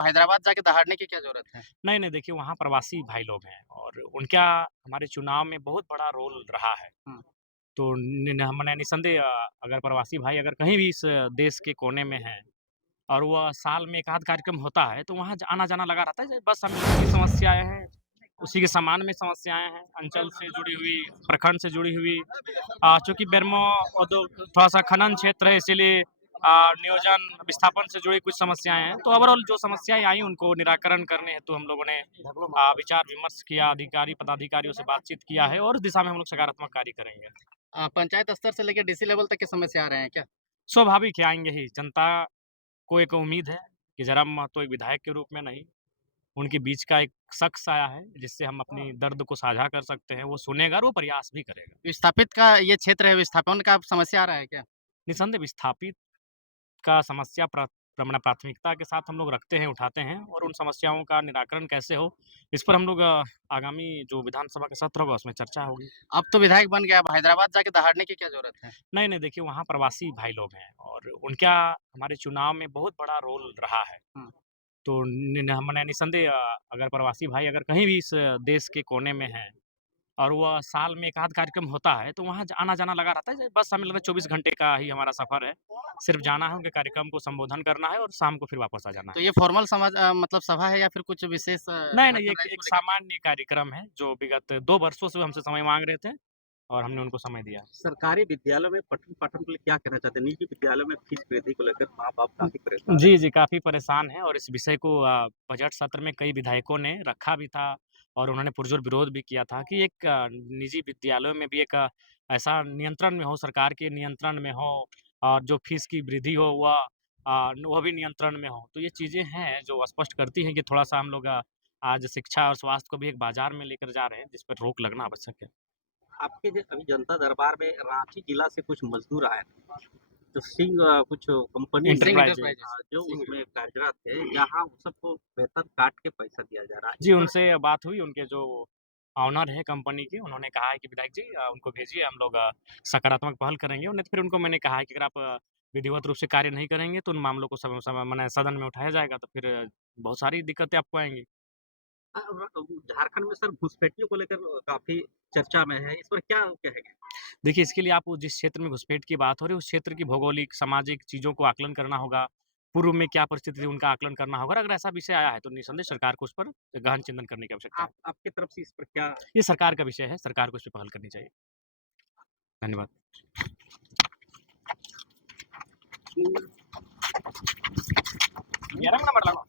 हैदराबाद जाके दहाड़ने की क्या ज़रूरत है? नहीं, नहीं देखिए वहाँ प्रवासी भाई लोग हैं और उनका हमारे चुनाव में बहुत बड़ा रोल रहा है। हुँ। तो नि न मने निसंदेह अगर प्रवासी भाई अगर कहीं भी इस देश के कोने में हैं और वह साल में 1 आध कार्यक्रम होता है, तो वहाँ ज आना-जाना लगा रहता है। बस हम लोगों की समस्याएँ हैं, उसी के समान में समस्याएँ हैं, अंचल से जुड़ी हुई, प्रखंड से जुड़ी हुई चूँकि बेरमो थोड़ा-सा खनन क्षेत्र है इसीलिए नियोजन, विस्थापन से जुड़ी कुछ समस्याएँ हैं। तो ओवरऑल जो समस्याएँ आई उनको निराकरण करने हेतु हम लोगों ने विचार-विमर्श किया, अधिकारी, पदाधिकारियों से बातचीत किया है और उस दिशा में हम लोग सकारात्मक कार्य करेंगे। पंचायत स्तर से लेके डीसी लेवल तक की समस्या आ रहे हैं क्या? स्वाभाविक है आएँगे ही, जनता को एक उम्मीद है कि जयराम महतो एक विधायक के रूप में नहीं, उनके बीच का एक शख्स आया है, जिससे हम अपनी दर्द को साझा कर सकते हैं। वो सुनेगा और वो प्रयास भी करेगा। विस्थापित का ये क्षेत्र है, विस्थापन का समस्या आ रहा है क्या? निसंदेह विस्थापित का समस्या प्राथमिकता के साथ हम लोग रखते हैं, उठाते हैं और उन समस्याओं का निराकरण कैसे हो, इस पर हम लोग आगामी जो विधानसभा का सत्र होगा, उसमें चर्चा होगी। अब तो विधायक बन गया, अब हैदराबाद जाके दहाड़ने की क्या ज़रूरत है? नहीं, नहीं देखिए वहाँ प्रवासी भाई लोग हैं और उनका हमारे चुनाव में बहुत बड़ा रोल रहा है। हुँ। तो नि न मने निसंदेह अगर प्रवासी भाई अगर कहीं भी इस देश के कोने में हैं और वह साल में 1 आध कार्यक्रम होता है, तो वहाँ ज आना-जाना लगा रहता है। बस हमें लग रहा है 24 घंटे का ही हमारा सफ़र है। सिर्फ़ जाना है, उनके कार्यक्रम को संबोधन करना है और शाम को फिर वापस आ जाना तो है। ये फॉर्मल मतलब सभा है या फिर कुछ विशेष नहीं, नहीं, घटना एक रहे एक इसको लेके? सामान्य कार्यक्रम है, जो विगत 2 वर्षों से वो हमसे समय माँग रहे थे और हमने उनको समय दिया। सरकारी विद्यालयों में पठन-पाठन के लिए क्या कहना चाहते हैं? निजी विद्यालयों में फीस वृद्धि को लेकर माँ-बाप काफ़ी परेशान हैं। जी, जी, काफ़ी परेशान हैं और इस विषय को बजट सत्र में कई विधायकों ने रखा भी था और उन्होंने पुरज़ोर विरोध भी किया था कि एक निजी विद्यालयों में भी एक ऐसा नियंत्रण में हो, सरकार के नियंत्रण में हो और जो फ़ीस की वृद्धि हो वह भी नियंत्रण में हो। तो ये चीज़ें हैं जो स्पष्ट करती हैं कि थोड़ा-सा हम लोग आज शिक्षा और स्वास्थ्य को भी एक बाज़ार में लेकर जा रहे हैं, जिस पर रोक लगना आवश्यक है। आपके जो अभी जनता दरबार में रांची जिला से कुछ मज़दूर आए थे, जो कुछ कंपनी में सिंह एंटरप्राइज़ एंटरप्राइजेज़। जो उसमें कार्यरत थे, जहाँ उन सबको वेतन काट के पैसा दिया जा रहा है। जी, इस पर उनसे बात हुई, उनके जो ओनर हैं कंपनी के, उन्होंने कहा है कि विधायक जी उनको भेजिए, हम लोग सकारात्मक पहल करेंगे और नहीं तो फिर उनको मैंने कहा है कि अगर आप विधिवत रूप से कार्य नहीं करेंगे, तो उन मामलों को मने सदन में उठाया जाएगा, तो फिर बहुत सारी दिक्कतें आपको आएँगी। झारखंड में सर घुसपैठियों को लेकर काफ़ी चर्चा में है, इस पर क्या कहेंगे? देखिए, इसके लिए आप जिस क्षेत्र में घुसपैठ की बात हो रही है, उस क्षेत्र की भौगोलिक, सामाजिक चीज़ों को आकलन करना होगा। पूर्व में क्या परिस्थिति थी, उनका आकलन करना होगा और अगर ऐसा विषय आया है, तो निस्संदेह सरकार को उस पर गहन चिंतन करने की आवश्यकता है। आपकी तरफ से इस पर क्या ये सरकार का विषय है, सरकार को इस पे पहल करनी चाहिए। धन्यवाद। 11 नंबर लगा।